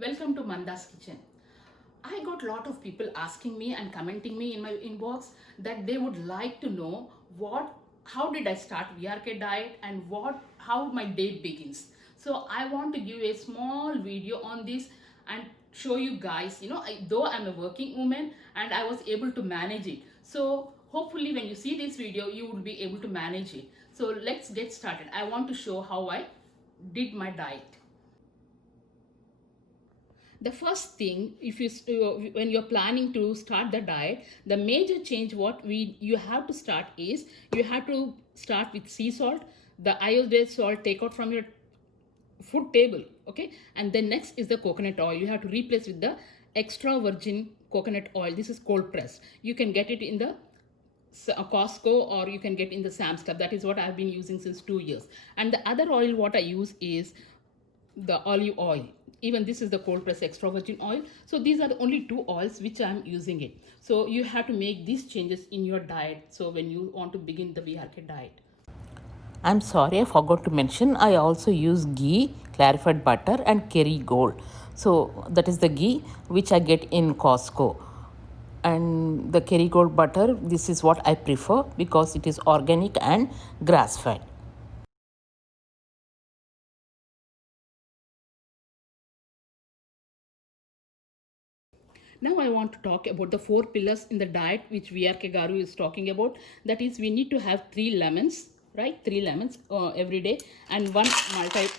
Welcome to Manda's Kitchen. I got a lot of people asking me and commenting me in my inbox that they would like to know how did I start VRK diet and how my day begins. So I want to give a small video on this and show you guys, though I'm a working woman and I was able to manage it. So hopefully when you see this video, you will be able to manage it. So let's get started. I want to show how I did my diet. The first thing, if when you're planning to start the diet, the major change you have to start is you have to start with sea salt, the iodized salt take out from your food table, okay? And then next is the coconut oil. You have to replace with the extra virgin coconut oil. This is cold pressed. You can get it in the Costco, or you can get in the Sam's Club. That is what I've been using since 2 years. And the other oil what I use is the olive oil. Even this is the cold press extra virgin oil. So these are the only two oils which I'm using it. So you have to make these changes in your diet, so when you want to begin the VRK diet. I'm sorry, I forgot to mention, I also use ghee, clarified butter and Kerrygold. So that is the ghee which I get in Costco. And the Kerrygold butter, this is what I prefer because it is organic and grass fed. Now I want to talk about the 4 pillars in the diet which VRK Garu is talking about. That is, we need to have 3 lemons, right? 3 lemons every day, and 1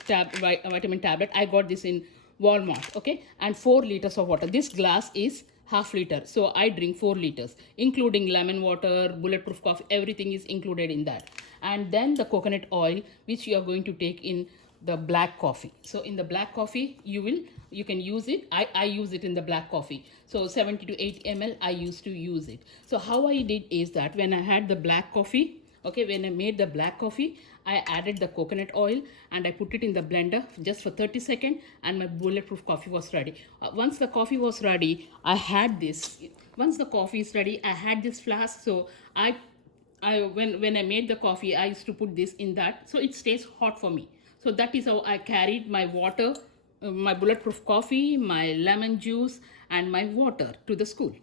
vitamin tablet. I got this in Walmart, okay? And 4 liters of water. This glass is half liter, so I drink 4 liters, including lemon water, bulletproof coffee. Everything is included in that. And then the coconut oil which you are going to take in the black coffee. So in the black coffee you can use it. I use it in the black coffee. So 70 to 80 ml I used to use it. So how I did is that when I had the black coffee, okay, when I made the black coffee, I added the coconut oil and I put it in the blender just for 30 seconds, and my bulletproof coffee was ready. Once the coffee was ready, I had this. Once the coffee is ready, I had this flask. So when I made the coffee, I used to put this in that, so it stays hot for me. So that is how I carried my water, my bulletproof coffee, my lemon juice, and my water to the school.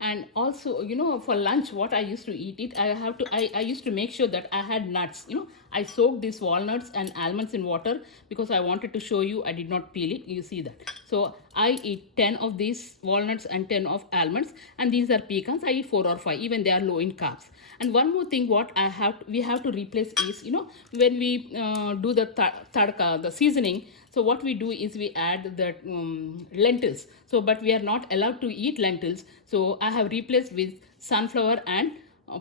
And also, for lunch what I used to eat it, I used to make sure that I had nuts. I soaked these walnuts and almonds in water because I wanted to show you I did not peel it. You see that. So I eat 10 of these walnuts and 10 of almonds, and these are pecans. I eat 4 or 5, even they are low in carbs. And one more thing what we have to replace is, when we do the tadka, the seasoning. So what we do is we add the lentils. So but we are not allowed to eat lentils. So I have replaced with sunflower and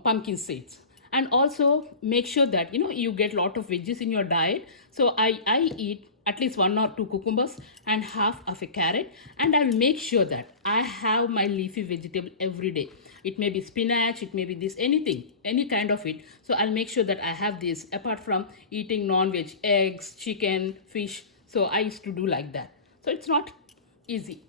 pumpkin seeds. And also make sure that you get lot of veggies in your diet. So I eat at least 1 or 2 cucumbers and half of a carrot, and I'll make sure that I have my leafy vegetable every day. It may be spinach, it may be this, anything, any kind of it. So I'll make sure that I have this apart from eating non-veg, eggs, chicken, fish. So I used to do like that. So it's not easy.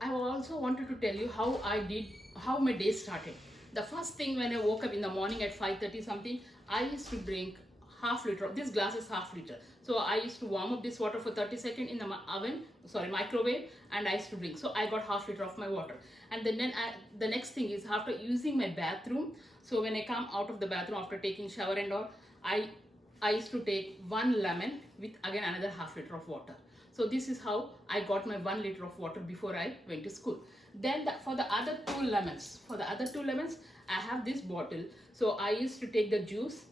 I also wanted to tell you how my day started. The first thing when I woke up in the morning at 5:30 something, I used to drink half liter. This glass is half liter. So I used to warm up this water for 30 seconds in the microwave, and I used to drink. So I got half liter of my water. And then the next thing is, after using my bathroom, so when I come out of the bathroom after taking shower and all, I used to take 1 lemon with again another half liter of water. So this is how I got my 1 liter of water before I went to school. Then for the other 2 lemons, I have this bottle. So I used to take the juice,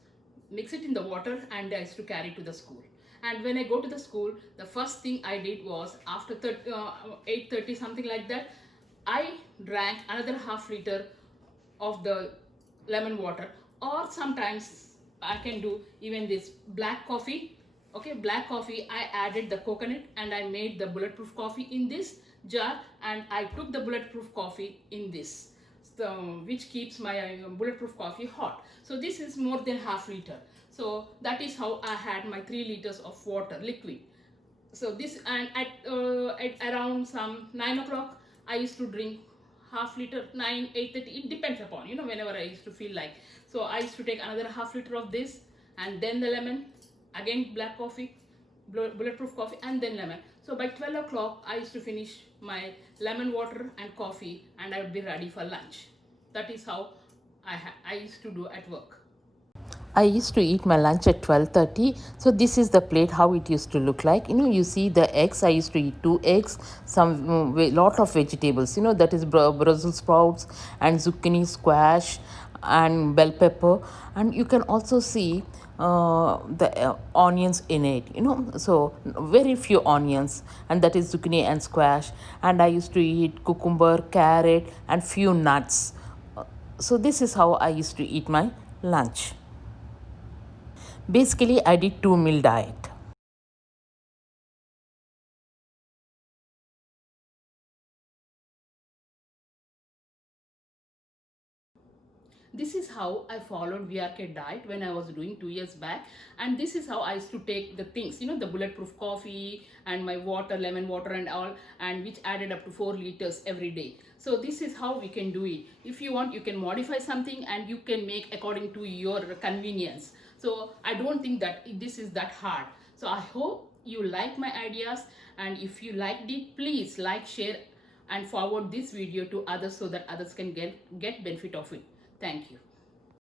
mix it in the water, and I used to carry it to the school. And when I go to the school, the first thing I did was, after 8:30 something like that, I drank another half liter of the lemon water. Or sometimes I can do even this black coffee. Okay, black coffee, I added the coconut and I made the bulletproof coffee in this jar, and I took the bulletproof coffee in this, which keeps my bulletproof coffee hot. So this is more than half liter. So that is how I had my 3 liters of water, liquid. So this, and at around some 9 o'clock, I used to drink half liter, 9, 8:30, it depends upon, whenever I used to feel like. So I used to take another half liter of this, and then the lemon, again black coffee, bulletproof coffee and then lemon. So by 12 o'clock I used to finish my lemon water and coffee and I would be ready for lunch. That is how I used to do at work. I used to eat my lunch at 12:30. So this is the plate how it used to look like. You see the eggs. I used to eat 2 eggs, some lot of vegetables. That is Brussels sprouts and zucchini, squash, and bell pepper. And you can also see the onions in it. So very few onions, and that is zucchini and squash. And I used to eat cucumber, carrot, and few nuts. So this is how I used to eat my lunch. Basically, I did 2 meal diet. This is how I followed VRK diet when I was doing 2 years back, and this is how I used to take the things, the bulletproof coffee and my water, lemon water and all, and which added up to 4 liters every day. So this is how we can do it. If you want, you can modify something and you can make according to your convenience. So I don't think that this is that hard. So I hope you like my ideas, and if you liked it, please like, share and forward this video to others so that others can get benefit of it. Thank you.